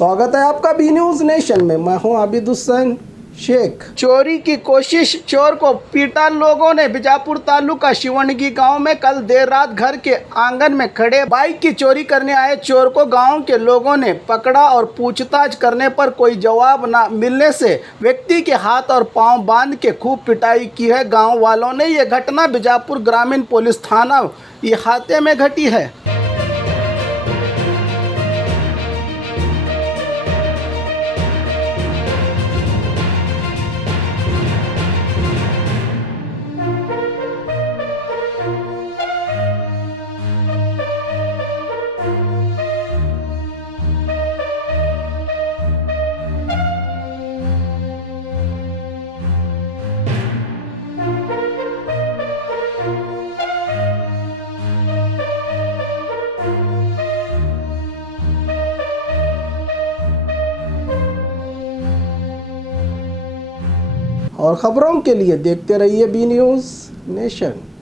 स्वागत है आपका बी न्यूज नेशन में। मैं हूं आबिद हुसैन शेख। चोरी की कोशिश, चोर को पीटा लोगों ने। बीजापुर तालुका शिवंडगी गांव में कल देर रात घर के आंगन में खड़े बाइक की चोरी करने आए चोर को गांव के लोगों ने पकड़ा और पूछताछ करने पर कोई जवाब न मिलने से व्यक्ति के हाथ और पांव बांध के खूब पिटाई की है। गांव वालों ने यह घटना बीजापुर ग्रामीण पुलिस थाना इहाते में घटी है। और खबरों के लिए देखते रहिए बी न्यूज नेशन।